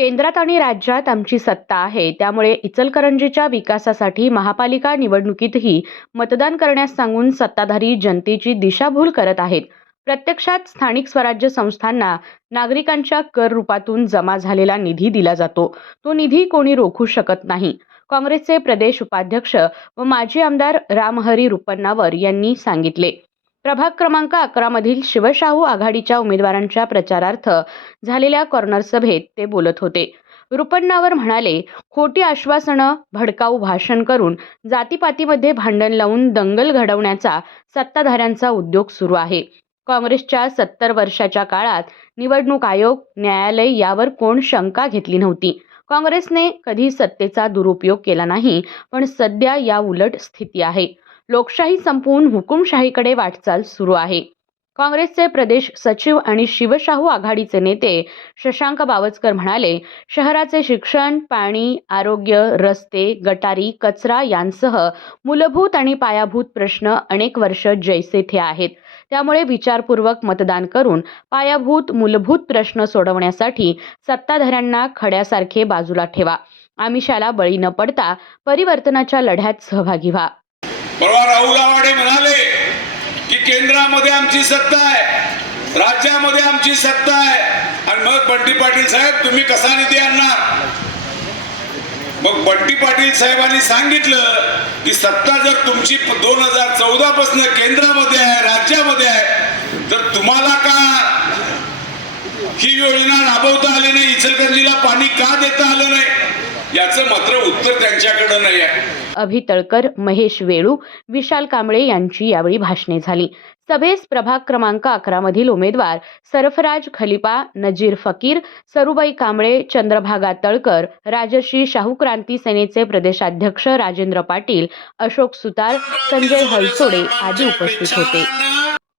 केंद्रात आणि राज्यात आमची सत्ता आहे, त्यामुळे इचलकरंजीच्या विकासासाठी महापालिका निवडणुकीतही मतदान करण्यास सांगून सत्ताधारी जनतेची दिशाभूल करत आहेत. प्रत्यक्षात स्थानिक स्वराज्य संस्थांना नागरिकांच्या कर रूपातून जमा झालेला निधी दिला जातो. तो निधी कोणी रोखू शकत नाही. काँग्रेसचे प्रदेश उपाध्यक्ष व माजी आमदार रामहरी रुपन्नावर यांनी सांगितले. प्रभाग क्रमांक 11 मधील शिवशाहू आघाडीच्या उमेदवारांच्या प्रचारार्थ झालेल्या कॉर्नर सभेत ते बोलत होते. रुपन्नावर म्हणाले, खोटी आश्वासनं, भडकाऊ भाषण करून जातीपातीमध्ये भांडण लावून दंगल घडवण्याचा सत्ताधाऱ्यांचा उद्योग सुरू आहे. काँग्रेसच्या 70 वर्षाच्या काळात निवडणूक आयोग, न्यायालय यावर कोण शंका घेतली नव्हती. काँग्रेसने कधी सत्तेचा दुरुपयोग केला नाही, पण सध्या या उलट स्थिती आहे. लोकशाही संपवून हुकुमशाहीकडे वाटचाल सुरू आहे. काँग्रेसचे प्रदेश सचिव आणि शिवशाहू आघाडीचे नेते शशांक बावस्कर म्हणाले, शहराचे शिक्षण, पाणी, आरोग्य, रस्ते, गटारी, कचरा यांसह मूलभूत आणि पायाभूत प्रश्न अनेक वर्ष जैसे थे आहेत. त्यामुळे विचारपूर्वक मतदान करून पायाभूत मूलभूत प्रश्न सोडवण्यासाठी सत्ताधाऱ्यांना खड्यासारखे बाजूला ठेवा. आमिषाला बळी न पडता परिवर्तनाच्या लढ्यात सहभागी व्हा. परवा राहुल आवाडे म्हणाले की केंद्रामध्ये आमची सत्ता आहे, राज्यामध्ये आमची सत्ता आहे, आणि मग बंटी पाटील साहेब तुम्ही कसा निधी आणणार? मग बंटी पाटील साहेबांनी सांगितलं की सत्ता जर तुमची 2014 पासून केंद्रामध्ये आहे, राज्यामध्ये आहे, तर तुम्हाला का ही योजना राबवता आली नाही, इचलकरंजीला पाणी का देता आलं नाही, याचं मात्र उत्तर त्यांच्याकडे नाही आहे. अभि तळकर, महेश वेळू, विशाल कांबळे यांची यावेळी भाषणे झाली. सभेस प्रभाग क्रमांक 11 मधील उमेदवार सरफराज खलिपा, नजीर फकीर, सरुबाई कांबळे, चंद्रभागा तळकर, राजश्री शाहू क्रांती सेनेचे प्रदेशाध्यक्ष राजेंद्र पाटील, अशोक सुतार, संजय हलसोडे आदी उपस्थित होते.